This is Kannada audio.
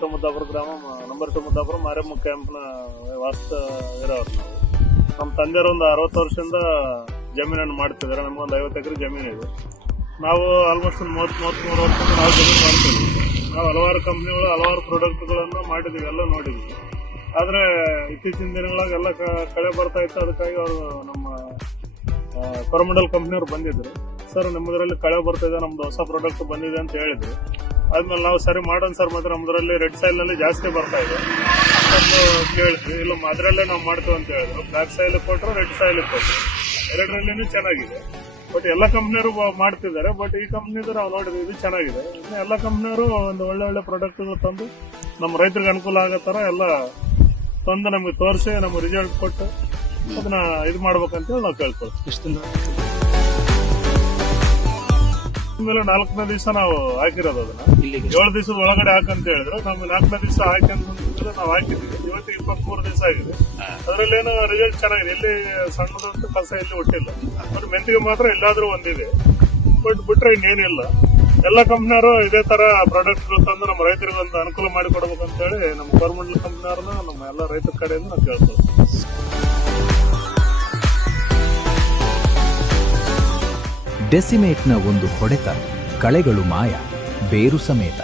ಟು ಮುದ್ದಾಪುರ ಗ್ರಾಮ ನಂಬರ್ 2 ಮುದ್ದಾಪುರ ಮಾರೇಮ್ಮ ಕ್ಯಾಂಪ್ನ ವಾಸ್ತ ಇರೋರು ನಾವು. ನಮ್ಮ ತಂದೆಯವರು ಒಂದು 60 ವರ್ಷದಿಂದ ಜಮೀನನ್ನು ಮಾಡ್ತಿದ್ದಾರೆ. ನಮಗೊಂದು 50 ಎಕರೆ ಜಮೀನು ಇದೆ. ನಾವು ಆಲ್ಮೋಸ್ಟ್ 30-33 ವರ್ಷದಿಂದ ನಾವು ಜಮೀನು ಮಾಡ್ತಿದ್ವಿ. ನಾವು ಹಲವಾರು ಕಂಪ್ನಿಗಳು ಹಲವಾರು ಪ್ರಾಡಕ್ಟ್ಗಳನ್ನು ಮಾಡಿದ್ದೀವಿ, ಎಲ್ಲ ನೋಡಿದ್ವಿ. ಆದರೆ ಇತ್ತೀಚಿನ ದಿನಗಳಾಗ ಎಲ್ಲ ಕಳೆ ಬರ್ತಾ ಇತ್ತು. ಅದಕ್ಕಾಗಿ ಅವರು ನಮ್ಮ ಕೊರಮಂಡಲ್ ಕಂಪ್ನಿಯವ್ರು ಬಂದಿದ್ರು. ಸರ್ ನಿಮ್ಮದ್ರಲ್ಲಿ ಕಳೆ ಬರ್ತಿದೆ, ನಮ್ದು ಹೊಸ ಪ್ರಾಡಕ್ಟ್ ಬಂದಿದೆ ಅಂತ ಹೇಳಿದ್ರು. ಆದ್ಮೇಲೆ ನಾವು ಸರಿ ಮಾಡೋಣ ಸರ್, ಮತ್ತೆ ನಮ್ದ್ರಲ್ಲಿ ರೆಡ್ ಸಾಯಿಲ್ ನಲ್ಲಿ ಜಾಸ್ತಿ ಬರ್ತಾ ಇದೆ ಅಂತ ಕೇಳಿದ್ವಿ. ಇಲ್ಲ ಅದರಲ್ಲೇ ನಾವು ಮಾಡ್ತೀವಿ ಅಂತ ಹೇಳಿದ್ರು. ಬ್ಲಾಕ್ ಸಾಯಿಲ್ ಕೊಟ್ಟರು, ರೆಡ್ ಸಾಯಿಲ್ ಕೊಟ್ಟರು, ಎರಡರಲ್ಲಿನೂ ಚೆನ್ನಾಗಿದೆ. ಬಟ್ ಎಲ್ಲ ಕಂಪ್ನಿಯವರು ಮಾಡ್ತಿದ್ದಾರೆ. ಬಟ್ ಈ ಕಂಪ್ನಿದು ನಾವು ನೋಡಿದ್ವಿ, ಇದು ಚೆನ್ನಾಗಿದೆ. ಇನ್ನು ಎಲ್ಲ ಕಂಪ್ನಿಯವರು ಒಂದು ಒಳ್ಳೆ ಪ್ರಾಡಕ್ಟ್ಗಳು ತಂದು ನಮ್ಮ ರೈತರಿಗೆ ಅನುಕೂಲ ಆಗೋ ತರ ಎಲ್ಲ ತಂದು ನಮಗೆ ತೋರಿಸಿ ನಮ್ಗೆ ರಿಸಲ್ಟ್ ಕೊಟ್ಟು ಅದನ್ನ ಇದು ಮಾಡ್ಬೇಕಂತೇಳಿ ನಾವು ಕೇಳ್ಕೊಳ್ತೀವಿ. ಆಮೇಲೆ 4ನೇ ದಿವಸ ನಾವು ಹಾಕಿರೋದು ಅದನ್ನ 7 ದಿವಸದ ಒಳಗಡೆ ಹಾಕಂತ ಹೇಳಿದ್ರು. ನಮ್ಗೆ 4ನೇ ದಿವಸ ಹಾಕಿ ಅಂತ ನಾವು ಹಾಕಿದ್ವಿ. ಇವತ್ತಿಗೆ 23 ದಿವಸ ಆಗಿದೆ. ಅದರಲ್ಲಿ ಏನೋ ರಿಸಲ್ಟ್ ಚೆನ್ನಾಗಿದೆ. ಎಲ್ಲಿ ಸಣ್ಣದಂತೂ ಕಸ ಎಲ್ಲಿ ಒಟ್ಟಿಲ್ಲ. ಬಟ್ ಮೆಂತಿಗೆ ಮಾತ್ರ ಎಲ್ಲಾದ್ರೂ ಒಂದಿದೆ. ಬಟ್ ಬಿಟ್ರೆ ಇನ್ನೇನಿಲ್ಲ. ಎಲ್ಲ ಕಂಪ್ನಿಯವರು ಇದೇ ತರ ಪ್ರಾಡಕ್ಟ್ಗಳು ತಂದು ನಮ್ಮ ರೈತರಿಗೆ ಒಂದು ಅನುಕೂಲ ಮಾಡಿಕೊಡ್ಬೇಕಂತ ಹೇಳಿ ನಮ್ಮ ಗೌರ್ಮೆಂಟ್ ಕಂಪ್ನಿಯವ್ರನ್ನ ನಮ್ಮ ಎಲ್ಲ ರೈತರ ಕಡೆಯಿಂದ ನಾವು ಕೇಳ್ತೀವಿ. ಡೆಸಿಮೇಟ್ನ ಒಂದು ಹೊಡೆತ, ಕಳೆಗಳು ಮಾಯ, ಬೇರು ಸಮೇತ.